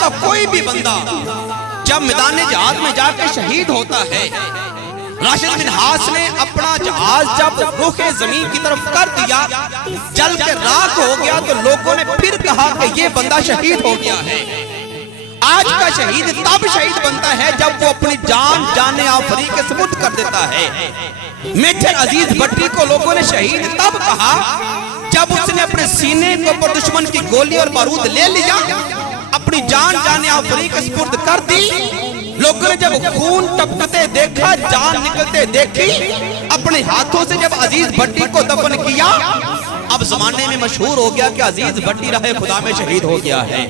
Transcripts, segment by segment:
کا کوئی بھی بندہ جب میدان جہاد میں جا کے شہید ہوتا ہے، راشد بن حاص نے اپنا جہاز جب رخ زمین کی طرف کر دیا، جل کے راکھ ہو گیا، تو لوگوں نے پھر کہا کہ یہ بندہ شہید ہو گیا ہے۔ آج کا شہید تب شہید بنتا ہے جب وہ اپنی جان جان آفری کے سپرد کر دیتا ہے۔ میجر عزیز بھٹی کو لوگوں نے شہید تب کہا جب اس نے اپنے سینے کو پر دشمن کی گولی اور بارود لے لیا، اپنی جان جان آفری کے سپرد کر دی۔ لوگوں نے جب خون ٹپکتے دیکھا، جان نکلتے دیکھی، اپنے ہاتھوں سے جب عزیز بھٹی کو دفن کیا، اب زمانے میں مشہور ہو گیا کہ عزیز بھٹی راہ خدا میں شہید ہو گیا ہے۔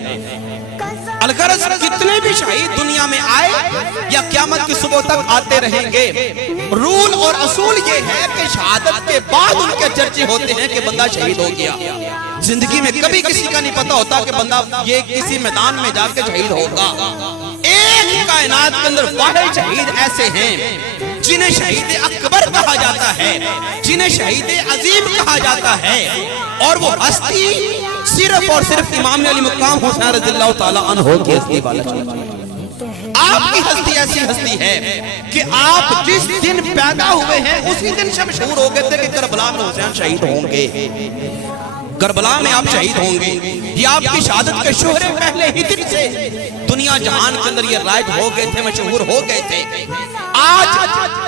الغرض کتنے بھی شہید دنیا میں آئے یا قیامت کی صبح تک آتے رہیں گے، رول اور اصول یہ ہے کہ شہادت کے بعد ان کے چرچے ہوتے ہیں کہ بندہ شہید ہو گیا۔ زندگی میں کبھی کسی کا نہیں پتا ہوتا کہ بندہ یہ کسی میدان میں جا کے شہید ہوگا۔ ایک کائنات کے اندر واحد شہید ایسے ہیں جنہیں شہید اکبر کہا جاتا ہے، جنہیں شہید عظیم کہا جاتا ہے، اور وہ ہستی صرف اور صرف امام علی مقام حسین رضی اللہ تعالیٰ عنہ کی ہستی والا شہید۔ آپ کی ہستی ایسی ہستی ہے کہ آپ جس دن پیدا ہوئے ہیں اسی دن سے مشہور ہو گئے تھے کہ کربلا میں حسین شہید ہوں گے، کربلا میں آپ شہید ہوں گے۔ یہ آپ کی شہادت کے شہرے پہلے ہی دن سے دنیا جہان کے اندر یہ رائج ہو گئے تھے، مشہور ہو گئے تھے۔ آج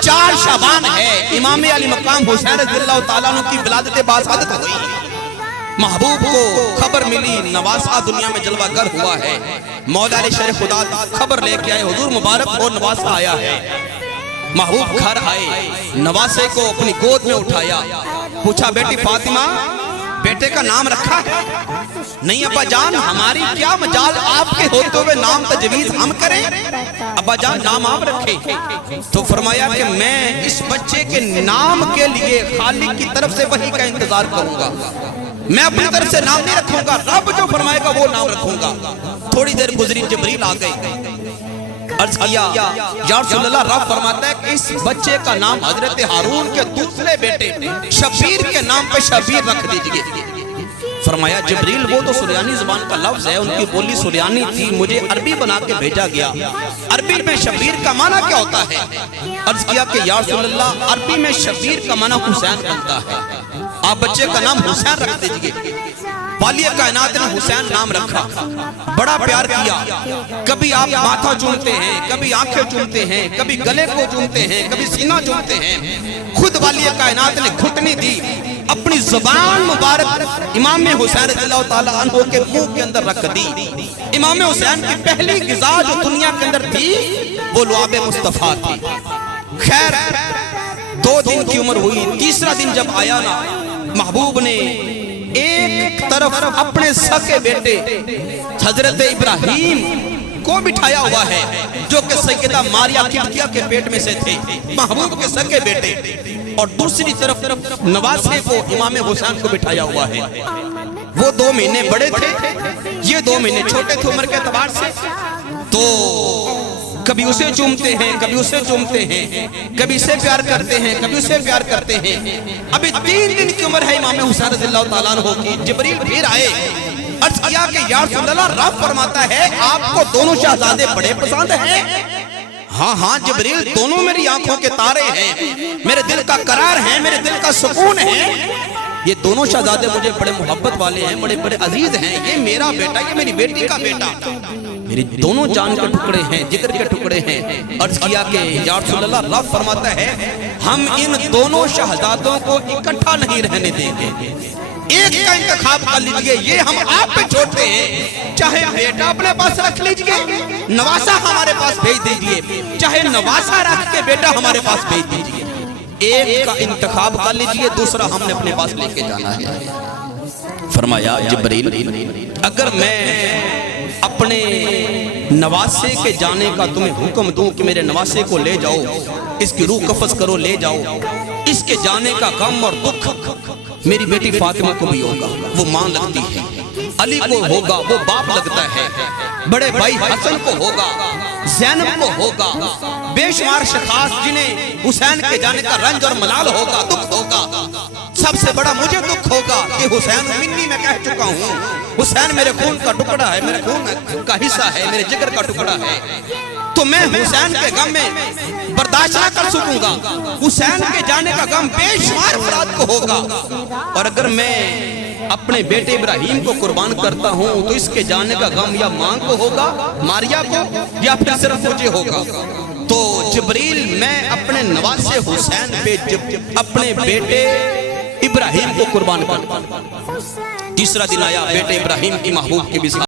4 شعبان ہے، امام علی مقام حسین رضی اللہ تعالیٰ عنہ کی ولادت باسعادت ہوئی۔ محبوب کو خبر ملی، نواسہ دنیا میں جلوہ گر ہوا ہے۔ مولا علی شیر خدا خبر لے کے آئے، حضور مبارک اور نواسہ آیا ہے۔ محبوب گھر آئے، نواسے کو اپنی گود میں اٹھایا، پوچھا بیٹی فاطمہ بیٹے کا نام رکھا ہے؟ نہیں ابا جان، ہماری کیا مجال آپ کے ہوتے ہوئے نام تجویز ہم کریں، ابا جان نام آپ رکھیں۔ تو فرمایا کہ میں اس بچے کے نام کے لیے خالق کی طرف سے وحی کا انتظار کروں گا، میں اپنی طرف سے نام نہیں رکھوں گا، رب جو فرمائے گا وہ نام رکھوں گا۔ تھوڑی دیر گزری، جبریل آ گئے، عرض کیا یا رسول اللہ، رب فرماتا ہے کہ اس بچے کا نام حضرت ہارون کے دوسرے بیٹے شبیر کے نام پہ شبیر رکھ دیجئے۔ فرمایا جبریل وہ تو سریانی زبان کا لفظ ہے، ان کی بولی سریانی تھی، مجھے عربی بنا کے بھیجا گیا۔ عربی میں شبیر کا معنی کیا ہوتا ہے؟ عرض کیا کہ یا رسول اللہ عربی میں شبیر کا معنی حسین بنتا ہے، آپ بچے کا نام حسین رکھ دیجئے۔ والی کائنات نے حسین نام رکھا، بڑا پیار کیا۔ کبھی آپ ماتھا چومتے ہیں، کبھی آنکھیں چومتے ہیں، کبھی گلے کو چومتے ہیں، کبھی سینہ چومتے ہیں۔ خود والی کائنات نے گھٹنی دی، اپنی زبان مبارک امام حسین رضی اللہ تعالیٰ عنہ کے منہ کے اندر رکھ دی۔ امام حسین کی پہلی غذا جو دنیا کے اندر تھی وہ لعاب مصطفیٰ تھی۔ خیر 2 دن کی عمر ہوئی، تیسرا دن جب آیا نا، محبوب نے ایک طرف اپنے سکے بیٹے حضرت ابراہیم کو بٹھایا ہوا ہے جو کہ سیدہ ماریہ قبطیہ کے پیٹ میں سے تھے، محبوب کے سکے بیٹے، اور دوسری طرف نواسے کو امام حسین کو بٹھایا ہوا ہے۔ وہ 2 مہینے بڑے تھے، یہ 2 مہینے چھوٹے تھے عمر کے اعتبار سے، تو کبھی اسے چومتے ہیں، کبھی اسے چومتے ہیں، کبھی اسے پیار کرتے ہیں، کبھی اسے پیار کرتے ہیں۔ ابھی 3 دن کی عمر ہے امام حسین رضی اللہ تعالیٰ عنہ کی۔ جبریل پھر آئے، عرض کیا کہ یا رسول اللہ رب فرماتا ہے آپ کو دونوں شہزادے بڑے پسند ہیں؟ ہاں ہاں جبریل، دونوں میری آنکھوں کے تارے ہیں، میرے دل کا قرار ہیں، میرے دل کا سکون ہے۔ یہ دونوں شہزادے مجھے بڑے محبت والے ہیں، بڑے بڑے عزیز ہیں، یہ میرا بیٹا، یہ میری بیٹی کا بیٹا، میری دونوں جان کے ٹکڑے ہیں، جگر کے ٹکڑے ہیں۔ عرض کیا کہ یا رسول اللہ رب فرماتا ہے ہم ان دونوں شہزادوں کو اکٹھا نہیں رہنے دیں گے، ایک کا انتخاب کر لیجئے، یہ ہم آپ پہ چھوڑتے ہیں، چاہے بیٹا اپنے پاس رکھ لیجئے، نواسہ ہمارے پاس بھیج دیجئے، چاہے نواسہ رکھ کے بیٹا ہمارے پاس بھیج دیجئے، ایک کا انتخاب کر لیجئے، دوسرا ہم نے اپنے پاس لے کے جانا ہے۔ فرمایا جبریل اگر میں اپنے نواسے کے جانے کا تمہیں حکم دوں کہ میرے نواسے کو لے جاؤ، اس کی روح قفس کرو، لے جاؤ، اس کے جانے کا غم اور دکھ میری بیٹی فاطمہ کو بھی ہوگا، وہ ماں لگتی ہے، علی کو ہوگا، وہ باپ لگتا ہے، بڑے بھائی حسن کو ہوگا، زینب کو ہوگا، بے شمار شخاص جنہیں حسین کے جانے کا رنج اور ملال ہوگا، دکھ ہوگا، سب سے بڑا مجھے دکھ ہوگا کہ حسین منی میں کہہ چکا ہوں، حسین میرے خون کا ٹکڑا ہے، میرے خون کا حصہ ہے، میرے جگر کا ٹکڑا ہے، تو میں حسین کے غم میں برداشت نہ کر سکوں گا۔ حسین کے جانے کا غم بے شمار افراد کو ہوگا، اور اگر میں اپنے بیٹے ابراہیم کو قربان کرتا ہوں تو اس کے جانے کا غم یا ماں کو ہوگا، ماریا کو، یا پھر صرف مجھے ہوگا۔ تو جبریل میں اپنے نواسے حسین پہ اپنے بیٹے ابراہیم کو قربان کرتا ہوں۔ تیسرا دن آیا، بیٹے ابراہیم کی محبوب کی وصال